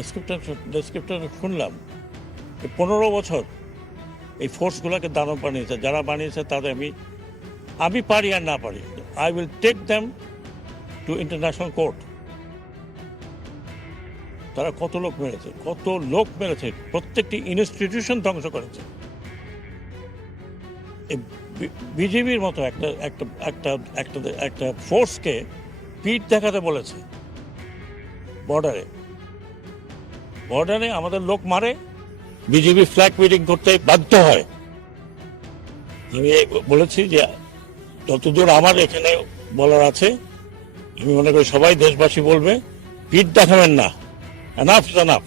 ডেসক্রিপটার ডেসক্রিপটার শুনলাম পনেরো বছর এই ফোর্সগুলোকে দানব বানিয়েছে, যারা বানিয়েছে তাদের আমি আমি পারি আর না পারি I will take them to international court তারা কত লোক মেরেছে, কত লোক মেরেছে, প্রত্যেকটি ইনস্টিটিউশন ধ্বংস করেছে। বিজেপির মতো একটা একটা একটা একটা একটা ফোর্সকে পিঠ দেখাতে বলেছে। বর্ডারে। বর্ডারে আমাদের লোক মারে বিজেপি ফ্ল্যাগ মিটিং করতে বাধ্য হয়। আমি বলেছি যে, যতদূর আমার এখানে বলার আছে, আমি মনে করি সবাই দেশবাসী বলবে, পিঠ দেখাবেন না। এনাফ এনাফ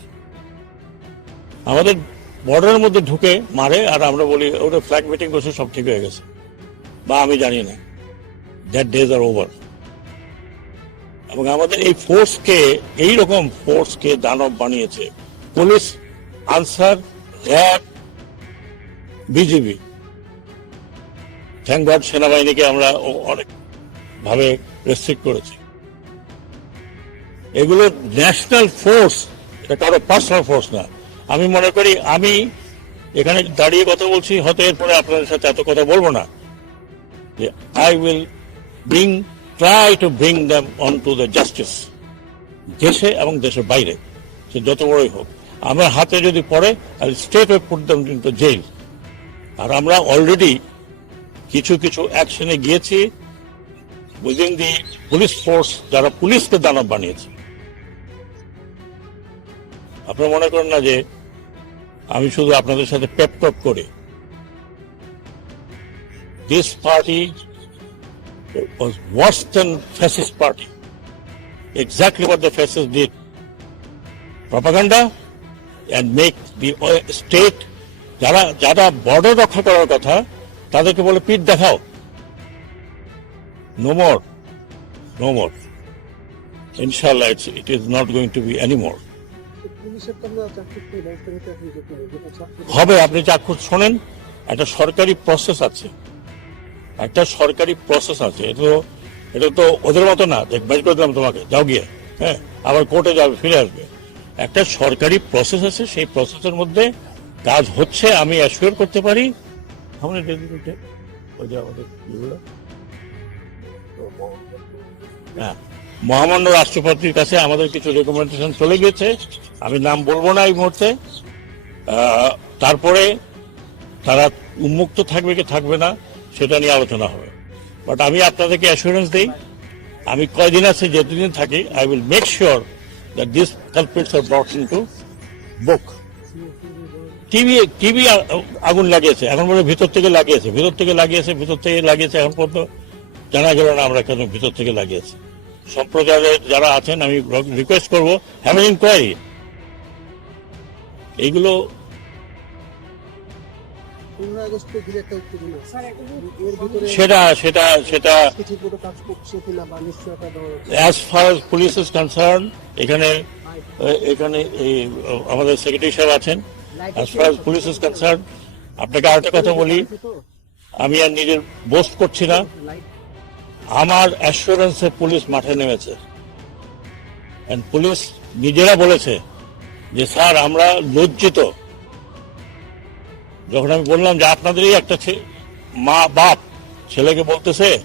আমাদের বর্ডারের মধ্যে ঢুকে মারে, আর আমরা বলি ওটা ফ্ল্যাগ মিটিং করছে সব ঠিক হয়ে গেছে। বা আমি জানি না। দ্যাট ডেজ আর ওভার এবং আমাদের এই ফোর্সকে এই রকম ফোর্সকে দানব বানিয়েছে। Police, Ansar, RAB, BGB. Thank God সেনাবাহিনীকে আমরা অনেক ভাবে রেস্ট্রিক্ট করেছি। এগুলো ন্যাশনাল ফোর্স এটা কারও পার্সোনাল ফোর্স না। আমি মনে করি, আমি এখানে দাঁড়িয়ে কথা বলছি, হয়তো এরপরে আপনাদের সাথে এত কথা বলব না। যে I will bring try to bring them on to the justice দেশে এবং দেশের বাইরে, সে যত বড়ই হোক। আমার হাতে যদি পড়ে আর state put them in jail আর আমরা অলরেডি কিছু কিছু অ্যাকশনে গিয়েছি। উইদিন দি পুলিশ ফোর্স যারা পুলিশকে দানব বানিয়েছে। আপনারা মনে করেন না যে আমি শুধু আপনাদের সাথে পেপটপ করি। This party was worse than fascist party. Exactly what the fascists did. Propaganda and make the uh, state যারা যারা বর্ডার রক্ষা করার কথা তাদেরকে বলে পিঠ দেখাও। নো মোর নো মোর ইনশাল্লাহ it's it is not going to be any more হবে আপনি চাক্ষুষ শোনেন একটা সরকারি প্রসেস আছে। একটা সরকারি প্রসেস আছে। এটা তো এটা তো ওদের মতো না। যে বের করে দিলাম তোমাকে। যাও গিয়ে। হ্যাঁ আবার কোর্টে যাবে, ফিরে আসবে। একটা সরকারি প্রসেস আছে। সেই প্রসেসের মধ্যে কাজ হচ্ছে, আমি অ্যাসিওর করতে পারি। ওই যে আমাদের। হ্যাঁ মহামান্য রাষ্ট্রপতির কাছে আমাদের কিছু রেকমেন্ডেশন চলে গেছে আমি নাম বলব না এই মুহূর্তে। তারপরে তারা উন্মুক্ত থাকবে কি থাকবে না সেটা নিয়ে আলোচনা হবে। বাট আমি আপনাদেরকে অ্যাসুরেন্স দিই, আমি কয়দিন আছে যেদিন থাকি I will make sure that this culprits are brought in to book TV TV আগুন লাগিয়েছে, এখন বলে ভিতর থেকে লাগিয়েছে, ভিতর থেকে লাগিয়েছে, ভিতর থেকে লাগিয়েছে, এখন পর্যন্ত জানা গেল না আমরা কেন ভিতর থেকে লাগিয়েছি। সম্প্রচারের যারা আছেন, আমি রিকোয়েস্ট করব হ্যাভ ইনকোয়ারি এইগুলো পনেরোই আগস্টে ঘিরে একটা উত্তেজনা এর ভিতরে সেটা সেটা সেটা কিছু কোনো কাজ করছে কিনা বা নিশ্চয়তা as far as police is concern এখানে এখানে এই আমাদের সেক্রেটারি সাহেব আছেন। As far as police is concern আপনাকে আরেকটা কথা বলি। আমি আর নিজের বোস্ট করছি না। আমার অ্যাসুরেন্সে পুলিশ মাঠে নেমেছে। And পুলিশ নিজেরা বলেছে যে স্যার আমরা লজ্জিত। যখন আমি বললাম যে আপনাদেরই একটা মা বাপ ছেলেকে বলতেছে,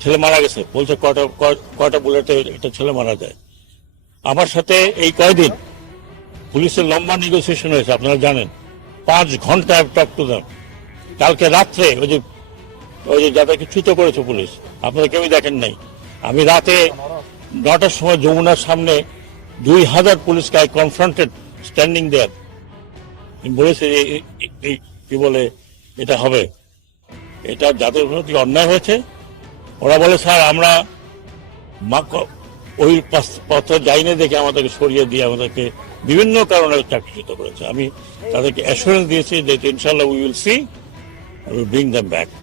ছেলে মারা গেছে। বলছে, কয়টা কয়- কয়টা বুলেটে একটা ছেলে মারা যায়? আমার সাথে এই কয়দিন পুলিশের লম্বা নেগোসিয়েশন হয়েছে, আপনারা জানেন। পাঁচ ঘণ্টা টক টু দাম কালকে রাত্রে ওই যে ওই যে যাদেরকে চ্যুত করেছে পুলিশ, আপনারা কেউই দেখেন নাই। আমি রাতে নটার সময় যমুনার সামনে দুই হাজার পুলিশকে আই কনফ্রন্টেড স্ট্যান্ডিং দেয়ার বলেছে কি বলে এটা হবে? এটা যাদের প্রতি অন্যায় হয়েছে। ওরা বলে, স্যার, আমরা ওই পথে যাইনি দেখে আমাদেরকে সরিয়ে দিয়ে আমাদেরকে বিভিন্ন কারণে চাকরিচ্যুত করেছে। আমি তাদেরকে অ্যাসুরেন্স দিয়েছি যে ইনশাল্লাহ we will see will bring them back